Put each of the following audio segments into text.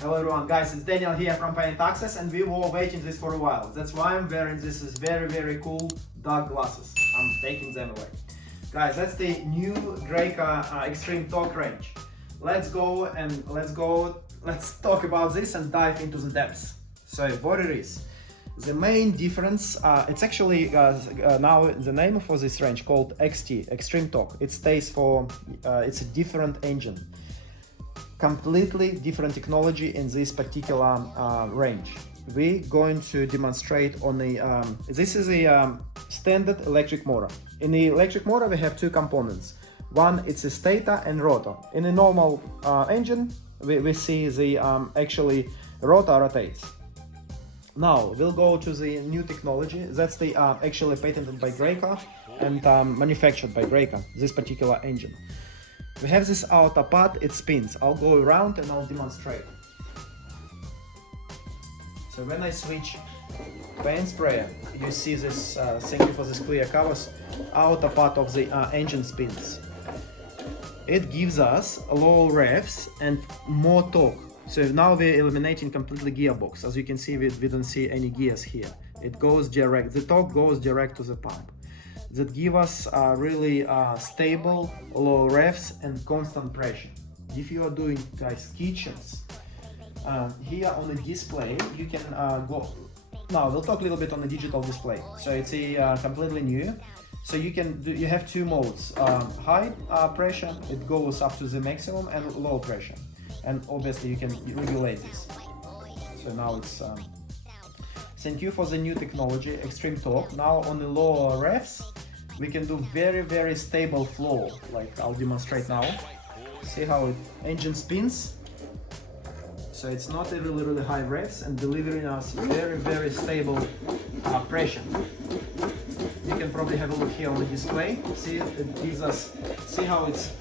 Hello everyone, guys, it's Daniel here from PaintAccess, and we were waiting this for a while. That's why I'm wearing this very cool dark glasses. I'm taking them away. Guys, that's the new Graco Extreme Torque range. Let's talk about this and dive into the depths. So what it is. The main difference, it's actually now the name for this range called XT, Extreme Torque. It stays for, it's a different engine. Completely different technology in this particular range. We're going to demonstrate on the, this is a standard electric motor. In the electric motor we have two components. One, it's a stator and rotor. In a normal engine, we see the actually rotor rotates. Now we'll go to the new technology. That's the actually patented by Graco and manufactured by Graco, this particular engine. We have this outer part, it spins. I'll go around and I'll demonstrate. So when I switch paint sprayer, you see this, thank you for this clear covers, outer part of the engine spins. It gives us low revs and more torque. So now we're eliminating completely gearbox. As you can see, we don't see any gears here. It goes direct, the torque goes direct to the pump. That give us really stable, low revs and constant pressure. If you are doing, guys, kitchens, here on the display, you can go. Now we'll talk a little bit on the digital display. So it's a completely new. So you can do, you have two modes: high pressure, it goes up to the maximum, and low pressure. And obviously you can regulate this. So now it's. Thank you for the new technology, Extreme Torque. Now on the lower revs, we can do very stable flow, like I'll demonstrate now. See how engine spins? So it's not a really high revs and delivering us very stable pressure. You can probably have a look here on the display. See, it gives us, see how it's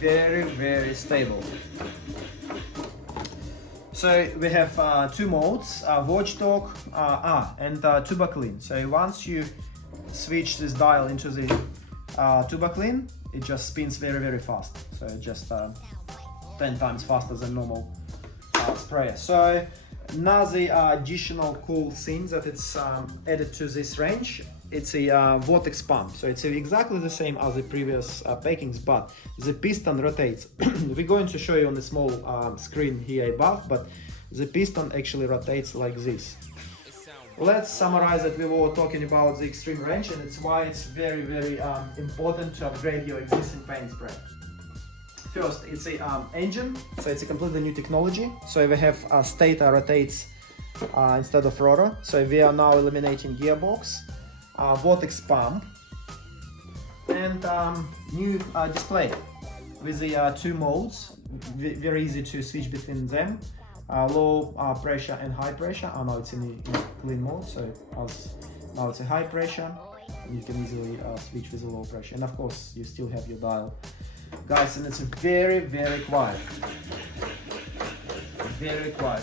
very stable. So we have two modes, Vortex Torque and Tuba Clean. So once you switch this dial into the Tuba Clean, it just spins very fast. So just 10 times faster than normal sprayer. So another additional cool thing that it's added to this range, it's a Vortex Pump. So it's exactly the same as the previous packings, but the piston rotates. We're going to show you on the small screen here above, but the piston actually rotates like this. Let's summarize that. We were talking about the extreme range, and it's why it's very important to upgrade your existing paint spray. First, it's a engine, so it's a completely new technology. So we have stator rotates instead of rotor. So we are now eliminating gearbox. Vortex Pump and new display with the two modes, very easy to switch between them, low pressure and high pressure. Now it's in the clean mode, so now it's a high pressure and you can easily switch with a low pressure, and of course you still have your dial, guys, and it's very quiet,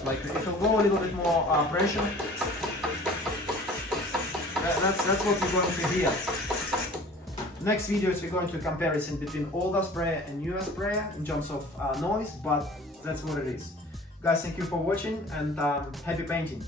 like if you go a little bit more pressure, that's what we're going to hear. Next videos we're going to comparison between older sprayer and newer sprayer in terms of noise, but that's what it is. Guys, thank you for watching and happy painting.